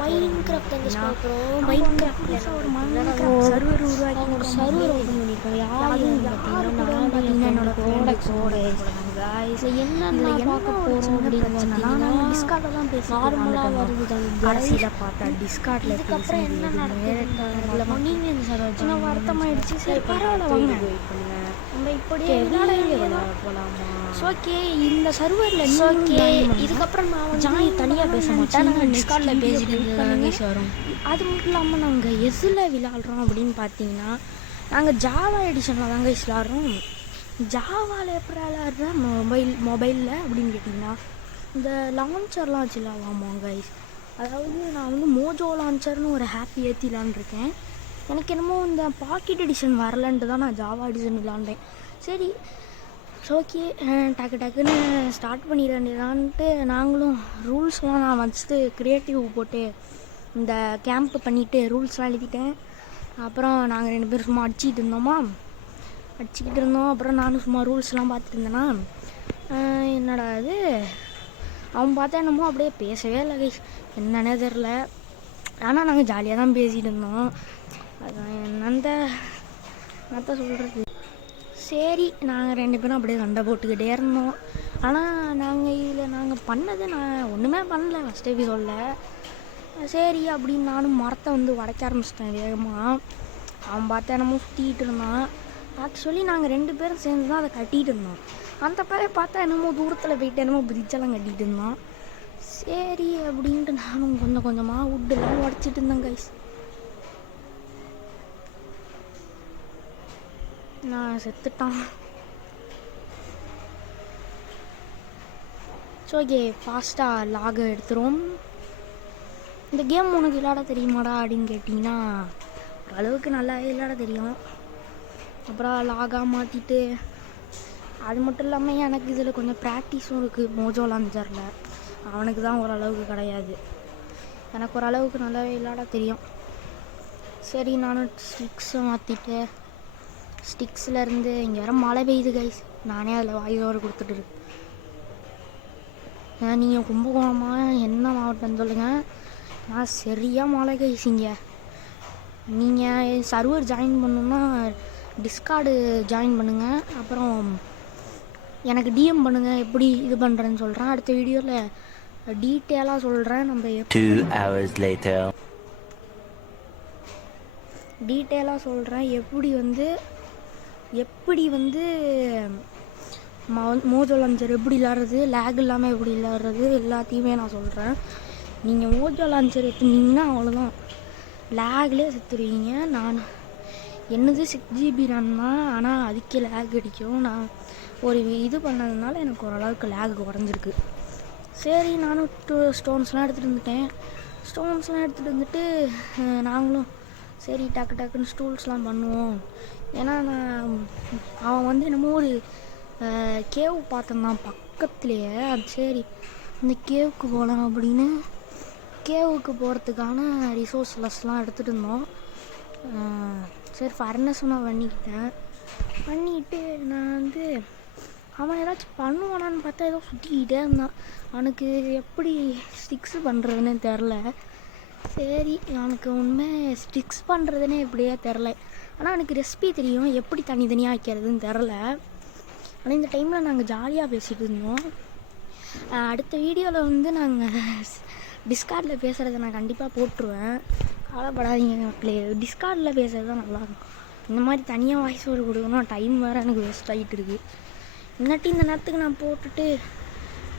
Minecraft வந்து பார்க்குறோம். மைன்கிராஃப்டில் ஒரு சர்வர் உருவாக்கி ஒரு சர்வர் ஓப்பன் பண்ணியிருக்கோம். யாரும் பார்த்தீங்கன்னா என்னோட ப்ராடக்ட்ஸோட என்னென்ன பார்க்க போகிறோம் அப்படின்னு பார்த்தீங்கன்னா டிஸ்கார்டில் தான் பேசி நார்மலாக வருது தான் கடைசியில் பார்த்தா டிஸ்கார்டில். இதுக்கப்புறம் என்ன நடக்குது நீங்கள் இந்த சர்வர் சின்ன வருத்தமாயிடுச்சு. சரி பரவாயில்ல வாங்க வெயிட் பண்ணுங்க, நம்ம இப்படியே போகலாமா? ஓகே இந்த சர்வரில் ஓகே இதுக்கப்புறம் நான் ஜாயின் தனியாக பேச மாட்டேன். நாங்கள் டிஸ்கார்டில் பேசிட்டு வரும். அது மட்டும் இல்லாமல் நாங்கள் எதில் விளாட்றோம் அப்படின்னு பார்த்தீங்கன்னா நாங்கள் ஜாவா எடிஷனில் தாங்க விளாட்றோம். ஜாவாவில் எப்படி விளாட்றேன் மொபைலில் அப்படின்னு கேட்டிங்கன்னா இந்த லான்ச்சர்லாம் வச்சு விளாட்லாமா கைஸ். அதாவது நான் வந்து மோஜோ லான்ச்சர்னு ஒரு ஹாப்பி ஏற்றிலான் இருக்கேன். எனக்கு என்னமோ இந்த பாக்கெட் எடிஷன் வரலன்ட்டு தான் நான் ஜாவா எடிஷன் விளாண்டேன். சரி ஓகே டக்குன்னு ஸ்டார்ட் பண்ணிட வேண்டியதான்ட்டு நாங்களும் ரூல்ஸ்லாம் நான் ஃபஸ்ட்டு க்ரியேட்டிவ் போட்டு இந்த கேம்ப் பண்ணிவிட்டு ரூல்ஸ்லாம் எழுதிட்டேன். அப்புறம் நாங்கள் 2 பேரும் சும்மா அடிச்சுக்கிட்டு இருந்தோம். அப்புறம் நானும் சும்மா ரூல்ஸ்லாம் பார்த்துட்டு இருந்தேன்னா என்னடா இது அவன் பார்த்தா என்னமோ அப்படியே பேசவே இல்லை கைஸ், என்னன்னே தெரில. ஆனால் நாங்கள் ஜாலியாக தான் பேசிகிட்டு இருந்தோம். அதான் என்னத்த சொல்கிறது. சரி நாங்கள் 2 பேரும் அப்படியே சண்டை போட்டுக்கிட்டே இருந்தோம். ஆனால் நாங்கள் பண்ணது நான் ஒன்றுமே பண்ணல ஃபஸ்ட் எபிசோடில். சரி அப்படின்னு நானும் மரத்தை வந்து உடைக்க ஆரம்பிச்சிட்டேன் வேகமாக. அவன் பார்த்தா என்னமோ சுற்றிக்கிட்டு இருந்தான். ஆக்சுவலி நாங்கள் 2 பேரும் சேர்ந்து தான் அதை கட்டிகிட்டு இருந்தோம். அந்த பையன் பார்த்தா என்னமோ தூரத்தில் போயிட்டு என்னமோ பிரிட்ஜெல்லாம் கட்டிகிட்டு இருந்தான். சரி அப்படின்ட்டு நானும் கொஞ்சம் கொஞ்சமாக வுட்டெல்லாம் உடச்சிட்டு இருந்தேன் கைஸ். நான் செத்துட்டான். ஓகே ஃபாஸ்ட்டாக லாக எடுத்துரும். இந்த கேம் உனக்கு விளையாட தெரியுமாடா அப்படின்னு கேட்டிங்கன்னா ஓரளவுக்கு நல்லா விளையாட தெரியும். அப்புறம் லாகாக மாற்றிட்டு அது மட்டும் இல்லாமல் எனக்கு இதில் கொஞ்சம் ப்ராக்டிஸும் இருக்குது. மோஜோ லான்ச்சரில் அவனுக்கு தான் ஓரளவுக்கு கிடையாது, எனக்கு ஓரளவுக்கு நல்லாவே விளையாட தெரியும். சரி நானும் ஸ்டிக்ஸை மாற்றிட்டு ஸ்டிக்ஸ்லேருந்து இங்கே வர மழை பெய்யுது கைஸ். நானே அதில் வாய்ஸோடு கொடுத்துட்டு இருக்கேன். நீங்கள் கும்பகோணமா என்ன மாவட்டம்னு சொல்லுங்கள். நான் சரியாக மழை கைஸ் இங்கே. நீங்கள் சர்வர் ஜாயின் பண்ணணுன்னா டிஸ்கார்டு ஜாயின் பண்ணுங்கள். அப்புறம் எனக்கு டிஎம் பண்ணுங்கள், எப்படி இது பண்ணுறேன்னு சொல்கிறேன். அடுத்த வீடியோவில் டீட்டெயிலாக சொல்கிறேன். நம்ம 2 hours later டீட்டெயிலாக சொல்கிறேன் எப்படி வந்து மோஜோ லான்ச்சர் எப்படி விளாட்றது, லேக் இல்லாமல் எப்படி விளாட்றது எல்லாத்தையுமே நான் சொல்கிறேன். நீங்கள் மோஜோ லான்ச்சர் எடுத்துனீங்கன்னா அவ்வளோதான், லேக்லேயே செத்துருவீங்க. என்னது 6GB ரன் தான், ஆனால் அதுக்கே லேக் அடிக்கும். நான் ஒரு இது பண்ணதுனால எனக்கு ஓரளவுக்கு லேக் குறைஞ்சிருக்கு. சரி நானும் ஸ்டோன்ஸ்லாம் எடுத்துகிட்டு வந்துட்டு நாங்களும் சரி டக்குன்னு ஸ்டூல்ஸ்லாம் பண்ணுவோம். ஏன்னா அவன் வந்து என்னமோ ஒரு கேவ் பார்த்துருந்தான் பக்கத்துலேயே. சரி இந்த கேவுக்கு போகலாம் அப்படின்னு கேவுக்கு போகிறதுக்கான ரிசோர்ஸ்லெஸ்லாம் எடுத்துகிட்டு இருந்தோம். சரி ஃபர்னஸும் நான் பண்ணிக்கிட்டு நான் வந்து அவன் ஏதாச்சும் பண்ணுவானான்னு பார்த்தா ஏதோ சுற்றிக்கிட்டே இருந்தான். அவனுக்கு எப்படி ஸ்டிக்ஸு பண்ணுறதுன்னு தெரில. சரி அவனுக்கு உண்மை ஸ்டிக்ஸ் பண்ணுறதுன்னே எப்படியே தெரில. ஆனால் எனக்கு ரெசிபி தெரியும், எப்படி தனித்தனியாக வைக்கிறதுன்னு தெரில. ஆனால் இந்த டைமில் நாங்கள் ஜாலியாக பேசிகிட்டு இருந்தோம். அடுத்த வீடியோவில் வந்து நாங்கள் டிஸ்கார்டில் பேசுகிறத நான் கண்டிப்பாக போட்டுருவேன், கவலைப்படாதீங்க மக்களே. டிஸ்கார்டில் பேசுகிறது தான் நல்லாயிருக்கும். இந்த மாதிரி தனியாக வாய்ஸ் ஓவர் கொடுக்கணும், டைம் வேறு எனக்கு வேஸ்ட் ஆகிட்டு இருக்குது. இல்லாட்டி இந்த நேரத்துக்கு நான் போட்டுட்டு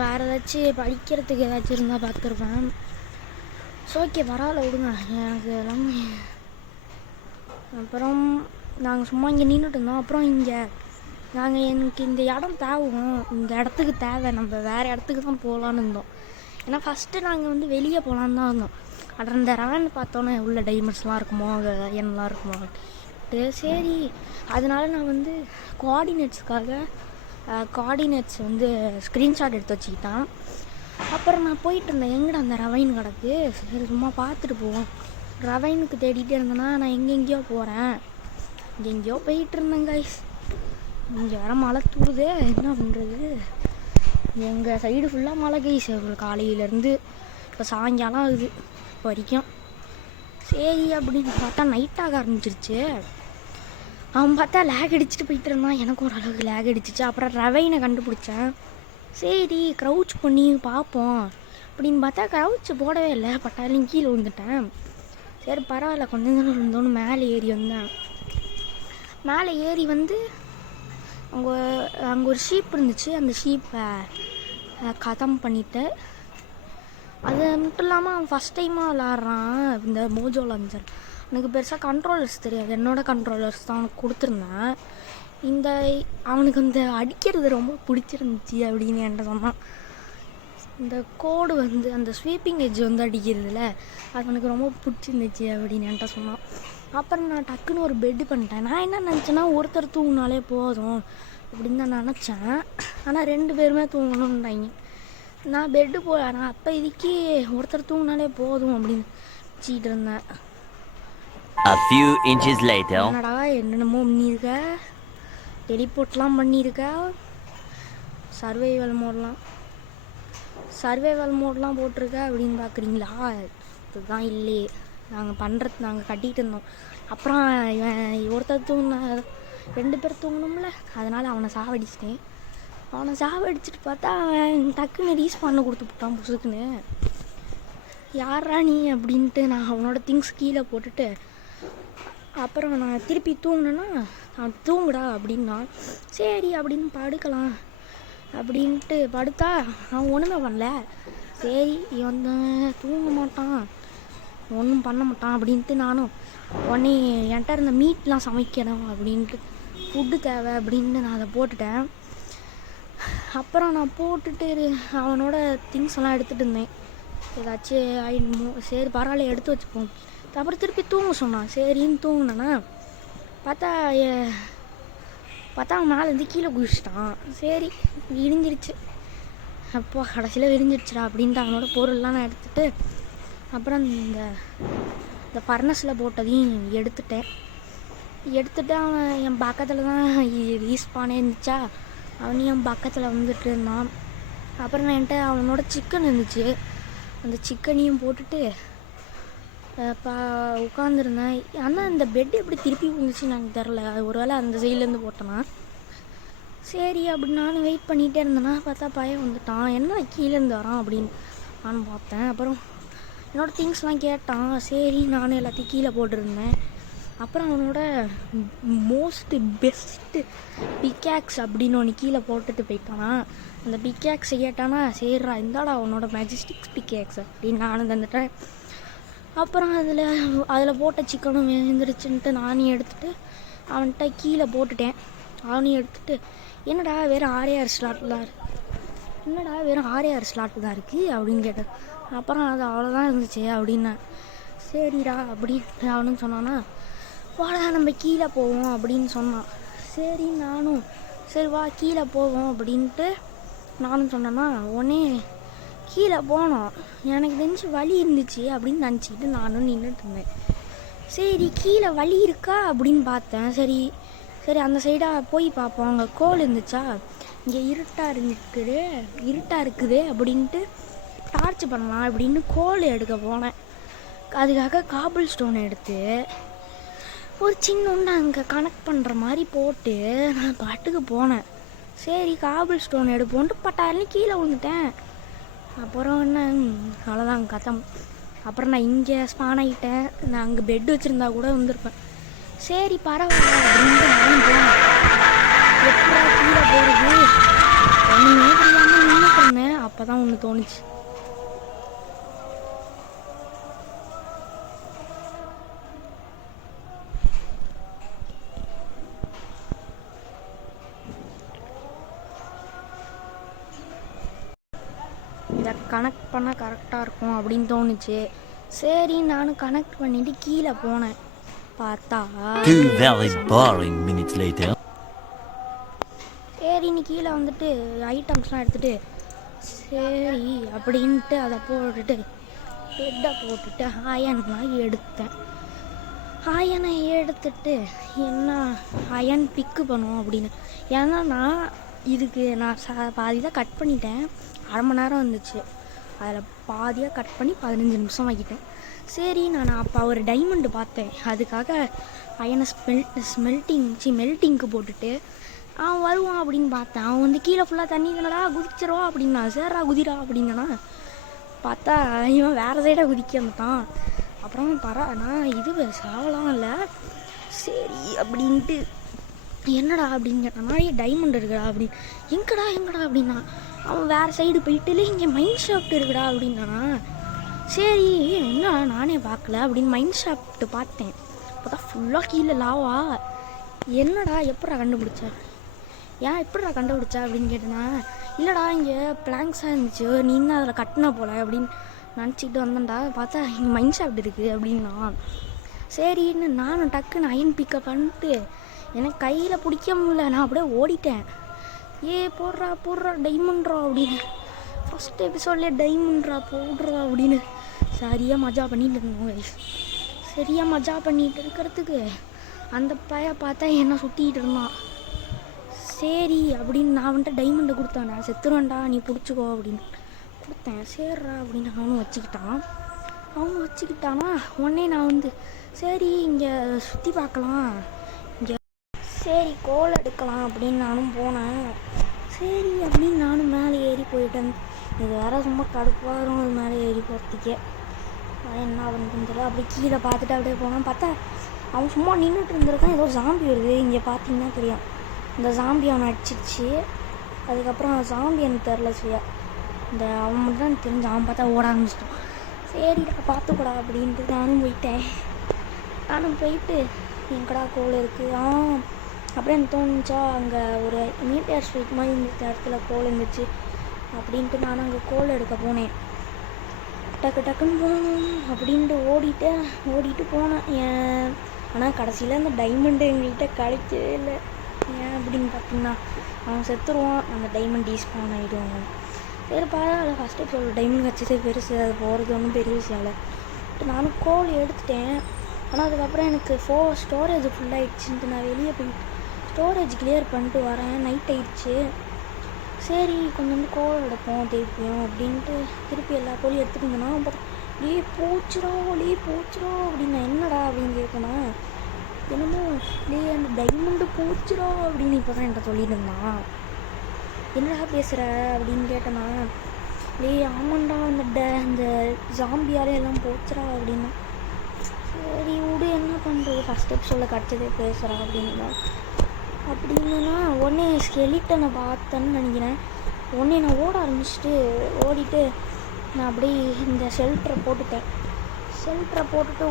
வேறு ஏதாச்சும் படிக்கிறதுக்கு ஏதாச்சும் இருந்தால் பார்த்துருப்பேன். ஓகே பரவாயில்ல விடுங்க எனக்கு எல்லாமே. அப்புறம் நாங்கள் சும்மா இங்கே நின்றுட்டு இருந்தோம். அப்புறம் எனக்கு இந்த இடம் தேவைவும், இந்த இடத்துக்கு தேவை, நம்ம வேறு இடத்துக்கு தான் போகலான்னு இருந்தோம். ஏன்னா ஃபஸ்ட்டு நாங்கள் வந்து வெளியே போகலான்னு தான் இருந்தோம். அந்த ரவன் பார்த்தோன்னே உள்ள டைமண்ட்ஸ்லாம் இருக்குமோ என்னலாம் இருக்குமோ. சரி அதனால நான் வந்து கோஆர்டினேட்ஸ் வந்து ஸ்க்ரீன்ஷாட் எடுத்து வச்சுக்கிட்டான். அப்புறம் நான் போயிட்டு இருந்தேன், எங்கடா அந்த ரவைன் கிடக்கு, சரி சும்மா பார்த்துட்டு போவோம். ரவைனுக்கு தேடிகிட்டே இருந்தேன்னா நான் எங்கெங்கேயோ போயிட்டு இருந்தேன் கைஸ். இங்கே வர மழை தூடுதே, என்ன பண்ணுறது. எங்கள் சைடு ஃபுல்லாக மழை கைஸ். காலையிலேருந்து இப்போ சாயங்காலம் ஆகுது இப்போ வரைக்கும். சரி அப்படின்னு பார்த்தா நைட்டாக ஆரம்பிச்சிருச்சு. அவன் பார்த்தா லேக் அடிச்சுட்டு போயிட்டு இருந்தான். எனக்கும் ஓரளவுக்கு லேக் அடிச்சிச்சு. அப்புறம் ரவைனை கண்டுபிடிச்சேன். சரி க்ரௌச் பண்ணி பார்ப்போம் அப்படின்னு பார்த்தா க்ரௌச் போடவே இல்லை. பட்டாலையும் கீழே விழுந்துட்டேன். சரி பரவாயில்ல, கொஞ்சம் நேரம் இருந்தோன்னு மேலே ஏறி வந்தேன். மேலே ஏறி வந்து அங்கே ஒரு ஷீப் இருந்துச்சு. அந்த ஷீப்பை கதம் பண்ணிவிட்டு, அது மட்டும் இல்லாமல் அவன் ஃபஸ்ட் டைமாக விளாட்றான் இந்த மோஜோ லான்ச்சர். எனக்கு பெருசாக கண்ட்ரோலர்ஸ் தெரியாது. என்னோடய கண்ட்ரோலர்ஸ் தான் அவனுக்கு கொடுத்துருந்தேன். அவனுக்கு அந்த அடிக்கிறது ரொம்ப பிடிச்சிருந்துச்சி அப்படின்னு என்கிட்ட சொன்னான். இந்த கோடு வந்து அந்த ஸ்வீப்பிங் எட்ஜ் வந்து அடிக்கிறதுல அது எனக்கு ரொம்ப பிடிச்சிருந்துச்சி அப்படின்னு என்கிட்ட சொன்னான். அப்புறம் நான் டக்குன்னு ஒரு பெட்டு பண்ணிட்டேன். நான் என்ன நினச்சேன்னா ஒருத்தர் தூங்கினாலே போதும் அப்படின்னு தான் நினச்சேன். ஆனால் 2 பேருமே தூங்கணுன்றாங்க. நான் பெட்டு நான் அப்போ இதுக்கு ஒருத்தர் தூங்கினாலே போதும் அப்படின்னு வச்சுக்கிட்டு இருந்தேன். A few inches later. என்னடா என்னென்னமோ பண்ணியிருக்க, டெலிபோர்ட்லாம் பண்ணியிருக்க, சர்வைவல் மோட்லாம் போட்டிருக்க அப்படின்னு பார்க்குறீங்களா? இதுதான் இல்லையே, நாங்கள் கட்டிகிட்டு இருந்தோம். அப்புறம் ஒருத்தர் தூங்கின 2 பேர் தூங்கணும்ல, அதனால் அவனை சாவடிச்சிட்டேன். அவனை சாவடிச்சிட்டு பார்த்தா அவன் டக்குன்னு ரீஸ் பண்ண கொடுத்து போட்டான் புசுக்குன்னு. யாரா நீ அப்படின்ட்டு நான் அவனோட திங்ஸ் கீழே போட்டுட்டு அப்புறம் நான் திருப்பி தூங்கினேன்னா அவன் தூங்குடா அப்படின்னா சரி அப்படின்னு படுக்கலாம் அப்படின்ட்டு படுத்தா அவன் ஒன்றுமே பண்ணல. சரி இவன் தூங்க மாட்டான், ஒன்றும் பண்ண மாட்டான் அப்படின்ட்டு நானும் உடனே என்கிட்ட இருந்த மீட்லாம் சமைக்கணும் அப்படின்ட்டு ஃபுட்டு தேவை அப்படின்னு நான் அதை போட்டுட்டேன். அப்புறம் நான் போட்டுட்டு அவனோட திங்ஸ் எல்லாம் எடுத்துகிட்டு இருந்தேன். ஏதாச்சும் ஆயிடுமோ, சரி பரவாயில்ல எடுத்து வச்சுப்போம். அப்புறம் திருப்பி தூங்க சொன்னான். சரின்னு தூங்கினேன்னா பார்த்தா அவன் மேலேருந்து கீழே குதிச்சிட்டான். சரி விரிஞ்சிருச்சு, அப்போ கடைசியில் விரிஞ்சிருச்சுடா அப்படின்ட்டு அவனோட பொருள்லாம் நான் எடுத்துகிட்டு அப்புறம் இந்த ஃபர்னஸில் போட்டதையும் எடுத்துகிட்டு அவன் என் பக்கத்தில் தான் ரீஸ்பானே இருந்துச்சா, அவனையும் என் பக்கத்தில் வந்துட்டு இருந்தான். அப்புறம் நான் என்கிட்ட அவனோட சிக்கன் இருந்துச்சு, அந்த சிக்கனையும் போட்டுட்டு உட்காந்துருந்தேன். ஆனால் இந்த பெட்டு எப்படி திருப்பி விழுந்துச்சுன்னு எனக்கு தெரில. ஒருவேளை அந்த சைட்லேருந்து போட்டேன்னா சரி அப்படின்னு நானும் வெயிட் பண்ணிகிட்டே இருந்தேன்னா பார்த்தா பையன் வந்துட்டான். என்ன கீழேருந்து வரான் அப்படின்னு நானும் பார்த்தேன். அப்புறம் என்னோடய திங்ஸ்லாம் கேட்டான். சரி நானும் எல்லாத்தையும் கீழே போட்டிருந்தேன். அப்புறம் அவனோட மோஸ்ட்டு பெஸ்ட்டு பிக்காக்ஸ் அப்படின்னு ஒன்று கீழே போட்டுட்டு போயிட்டானா. அந்த பிக்காக்ஸை கேட்டானா சரிடா இந்தாடா அவனோட மேஜிஸ்டிக்ஸ் பிக்காக்ஸ் அப்படின்னு நானும் தந்துட்டேன். அப்புறம் அதில் போட்ட சிக்கனும் எழுந்திரிச்சுன்ட்டு நானும் எடுத்துகிட்டு அவன்கிட்ட கீழே போட்டுட்டேன். அவனையும் எடுத்துகிட்டு என்னடா வெறும் 6 ஸ்லாட்டு தான் இருக்குது அப்படின்னு கேட்டேன். அப்புறம் அது அவ்வளோதான் இருந்துச்சு அப்படின்னேன். சரிடா அப்படின்னு அவனும் சொன்னான்னா வாடா நம்ம கீழே போவோம் அப்படின்னு சொன்னான். சரி நானும் சரி வா கீழே போவோம் அப்படின்ட்டு நானும் சொன்னேன்னா உடனே கீழே போனோம். எனக்கு தெரிஞ்சு வலி இருந்துச்சு அப்படின்னு நினச்சிக்கிட்டு நானும் நின்றுட்டு இருந்தேன். சரி கீழே வலி இருக்கா அப்படின்னு பார்த்தேன். சரி அந்த சைடாக போய் பார்ப்போம், அங்கே கோல் இருந்துச்சா, இங்கே இருட்டாக இருக்குது அப்படின்ட்டு டார்ச் பண்ணலாம் அப்படின்னு கோல் எடுக்க போனேன். அதுக்காக காபிள் ஸ்டோன் எடுத்து ஒரு சின்ன அங்கே கனெக்ட் பண்ணுற மாதிரி போட்டு நான் பாட்டுக்கு போனேன். சரி காபிள் ஸ்டோன் எடுப்போன்ட்டு பட்டாயிரம் கீழே விழுந்துட்டேன். அப்புறம் என்ன அவ்வளோதான் கதம். அப்புறம் நான் இங்கே ஸ்பான் ஆகிட்டேன். நான் அங்கே பெட் வச்சுருந்தா கூட வந்திருப்பேன். சரி பரவாயில்ல அப்படின்ட்டு நானும் போனேன். எப்படா கீழே போகிறது ஒன்றுமே தெரியாமல் நின்றுட்டு இருந்தேன். அப்போ தான் ஒன்று தோணுச்சு. இதை கனெக்ட் பண்ணால் கரெக்டாக இருக்கும் அப்படின்னு தோணுச்சு. சரி நானும் கனெக்ட் பண்ணிவிட்டு கீழே போனேன். பார்த்தா 2 very boring minutes later. சரி நீ கீழே வந்துட்டு ஐட்டம்ஸ்லாம் எடுத்துகிட்டு சரி அப்படின்ட்டு அதை போட்டுட்டு பெட்டை போட்டுட்டு அயன்லாம் எடுத்தேன். அயனை எடுத்துட்டு என்ன அயன் பிக்கு பண்ணுவோம் அப்படின்னு. ஏன்னா நான் இதுக்கு நான் பாதி தான் கட் பண்ணிட்டேன். அரை மணி நேரம் வந்துச்சு. அதில் பாதியாக கட் பண்ணி 15 நிமிஷம் ஆக்கிட்டேன். சரி நான் அப்போ ஒரு டைமண்டு பார்த்தேன். அதுக்காக பையனை மெல்ட்டிங்க்கு போட்டுட்டு அவன் வருவான் அப்படின்னு பார்த்தேன். அவன் வந்து கீழே ஃபுல்லாக தண்ணி தானடா குதிச்சிரும் அப்படின்னா, சேர்றா குதிரா அப்படின்னா பார்த்தா இவன் வேறு சைடாக குதிக்க வந்துட்டான். அப்புறம் நான் இது சாவலாம் இல்லை சரி அப்படின்ட்டு என்னடா அப்படின்னு கேட்டானா, டைமண்ட் இருக்குடா அப்படின்னு. எங்கடா அப்படின்னா அவன் வேறு சைடு போயிட்டு இல்லை இங்கே மைண்ட் ஷாஃப்ட் இருக்குடா அப்படின்னா. சரி என்ன நானே பார்க்கல அப்படின்னு மைண்ட் ஷாஃப்ட்டு பார்த்தேன். பார்த்தா ஃபுல்லாக கீழே லாவா. என்னடா எப்படா கண்டுபிடிச்சா அப்படின்னு கேட்டேன்னா, இல்லைடா இங்கே பிளாங்க்ஸாக இருந்துச்சு, நீ தான் அதில் கட்டினா போல அப்படின்னு நினச்சிக்கிட்டு வந்தேன்டா. பார்த்தா இங்கே மைண்ட் ஷாஃப்ட் இருக்குது அப்படின்னா. சரின்னு நானும் டக்குன்னு அயன் பிக்கப் பண்ணிட்டு எனக்கு கையில் பிடிக்க முடியல, நான் அப்படியே ஓடிட்டேன். போடுறா டைமண்ட்ரா அப்படின்னு. ஃபஸ்ட் எபிசோட்லேயே டைமண்ட்ரா போடுறா அப்படின்னு சரியாக மஜா பண்ணிட்டு இருந்தோம். சரியாக மஜா பண்ணிட்டு இருக்கிறதுக்கு அந்த பையன் பார்த்தா என்ன சுற்றிக்கிட்டு இருந்தான். சரி அப்படின்னு நான் வந்துட்டு டைமண்டை கொடுத்தேன். நான் செத்துருவேன்டா நீ பிடிச்சிக்கோ அப்படின்னு கொடுத்தேன். சரிடா அப்படின்னு அவனும் வச்சுக்கிட்டானா உடனே நான் வந்து சரி இங்கே சுற்றி பார்க்கலாம், இங்கே சரி கோல் எடுக்கலாம் அப்படின்னு நானும் போனேன். சரி அப்படின்னு நானும் மேலே ஏறி போயிட்டேன். இது வேறு சும்மா கடுப்பாக வரும் அது மேலே ஏறி போகிறதுக்கே. என்ன பண்ணுறதுன்னு தெரியல. அப்படி கீழே பார்த்துட்டு அப்படியே போனான். பார்த்தா அவன் சும்மா நின்றுட்டு இருந்திருக்கான். ஏதோ ஜாம்பி வருது, இங்கே பார்த்தீங்கன்னா தெரியும். இந்த ஜாம்பி அவனை அடிச்சிருச்சு. அதுக்கப்புறம் ஜாம்பி எனக்கு தெரில சரியா, இந்த அவன் மட்டும் தான் எனக்கு தெரிஞ்சு. அவன் பார்த்தா ஓட ஆரம்பிச்சிட்டான். சரிடா பார்த்துக்கூடா அப்படின்ட்டு நானும் போயிட்டு எங்கடா கோல் இருக்குது அப்படியே எனக்கு தோணுச்சா அங்கே ஒரு மீட்டர் ஸ்ட்ரீட் மாதிரி இந்த இடத்துல கோல் இருந்துச்சு அப்படின்ட்டு நானும் அங்கே கோல் எடுக்க போனேன். டக்குன்னு போகணும் அப்படின்ட்டு ஓடிட்டு போனேன். ஆனால் கடைசியில் அந்த டைமண்டு எங்கள்கிட்ட கிடைக்கவே இல்லை. ஏன் அப்படின்னு பார்த்தீங்கன்னா அவன் செத்துருவான், அந்த டைமண்ட் டீஸ்பான் ஆகிடுவாங்க. சரி பரவாயில்ல, ஃபஸ்ட் எபிசோட் டைமண்ட் கிடச்சதே பெருசு, அது போகிறது ஒன்றும் பெரிய விஷயம் இல்லை. நானும் கோல் எடுத்துட்டேன். ஆனால் அதுக்கப்புறம் எனக்கு ஸ்டோரேஜ் ஃபுல்லாகிடுச்சுன்ட்டு நான் வெளியே போயிட்டு ஸ்டோரேஜ் கிளியர் பண்ணிட்டு வரேன். நைட் ஆயிடுச்சு. சரி கொஞ்சோண்டு கோல் எடுப்போம் திருப்பியும் அப்படின்ட்டு திருப்பி எல்லா கோலையும் எடுத்துகிட்டு இருந்தேன்னா பார்த்தா போச்சுரோ அப்படின்னு. என்னடா அப்படின்னு கேட்கணும். என்னமோ அந்த டைமண்டு போச்சுரோ அப்படின்னு இப்போ தான் என்கிட்ட சொல்லிட்டு இருந்தான். என்னடா பேசுகிற அப்படின்னு கேட்டேன்னா, ஆமாண்டா அந்த ஜாம்பியாலே எல்லாம் போச்சுரா அப்படின்னா. சரி விடு என்ன பண்ணுறது, ஃபஸ்ட் எபிசோடில் கிடச்சதே பேசுகிறா அப்படின்னா. அப்படின்னா உடனே ஸ்கெலிட்டனை பார்த்தேன்னு நினைக்கிறேன். உடனே நான் ஓடிட்டு நான் அப்படியே இந்த ஷெல்டரை போட்டுட்டு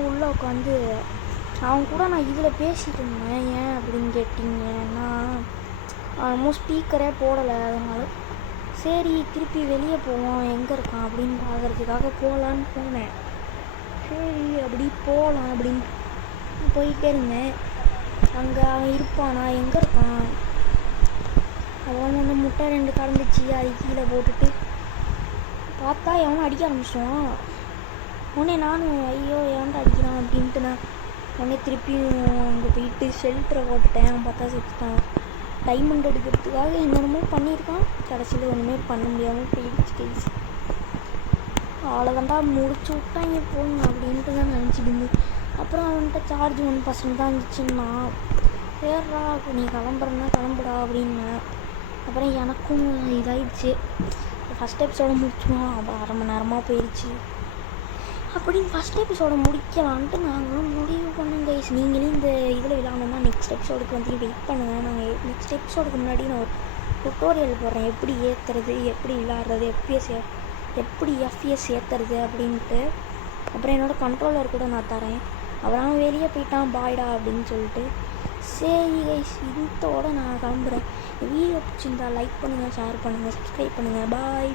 உள்ளே உட்காந்து அவன் கூட நான் இதில் பேசிகிட்டு இருந்தேன். ஏன் அப்படின்னு கேட்டிங்கன்னா ஆல்மோஸ்ட் ஸ்பீக்கரே போடலை. அதனால் சரி திருப்பி வெளியே போவோம் எங்கே இருக்கான் அப்படின்னு பார்க்குறதுக்காக போகலான்னு போனேன். சரி அப்படி போகலாம் அப்படின்னு போயிட்டே இருந்தேன். அங்கே அவன் இருப்பானா, எங்கே இருக்கான், அவன் அந்த முட்டை 2 கடந்துச்சு அது கீழே போட்டுட்டு பார்த்தா எவனும் அடிக்க ஆரம்பிச்சிட்டான். உடனே நானும் ஐயோ எவன்ட்டு அடிக்கிறான் அப்படின்ட்டு நான் உடனே திருப்பியும் அங்கே போயிட்டு ஷெல்டரை போட்டுட்டேன். அவன் பார்த்தா செத்துட்டான். டைமண்ட் எடுக்கிறதுக்காக என்னென்னமோ பண்ணியிருக்கான். கடைசியில் ஒன்றுமே பண்ண முடியாமல் போயிடுச்சு கைஸ். அவ்வளோதான்டா முடிச்சு விட்டாங்க போகணும் அப்படின்ட்டு தான் நினச்சிட்டு இருந்தேன். அப்புறம் அவன்கிட்ட சார்ஜ் 1% தான் இருந்துச்சுன்னா, சரிடா நீ கிளம்புடா அப்படின்னேன். அப்புறம் எனக்கும் இதாகிடுச்சு. ஃபஸ்ட் எபிசோடை முடிச்சுவோம், அரை மணி நேரமாக போயிடுச்சு அப்படின்னு ஃபஸ்ட் எபிசோடை முடிக்கலான்ட்டு நாங்கள் முடிவு பண்ணுங்க கைஸ். நீங்களும் இந்த இதில் விளையாடணும்னா நெக்ஸ்ட் எபிசோடுக்கு வந்து வெயிட் பண்ணுங்கள். நாங்கள் நெக்ஸ்ட் எபிசோடுக்கு முன்னாடி நான் ஒரு டுட்டோரியல் போடுறேன், எப்படி ஏற்றுறது, எப்படி விளையாடுறது, எப்படி எஃப்பிஎஸ் ஏற்றுறது அப்படின்ட்டு. அப்புறம் என்னோடய கண்ட்ரோலர் கூட நான் தரேன். அவன் வெளியே போயிட்டான் பாய்டா அப்படின்னு சொல்லிட்டு. சரி கைஸ் இதோட நான் கிளம்புறேன். வீடியோ பிடிச்சிருந்தா லைக் பண்ணுங்கள், ஷேர் பண்ணுங்கள், சப்ஸ்கிரைப் பண்ணுங்கள். பாய்.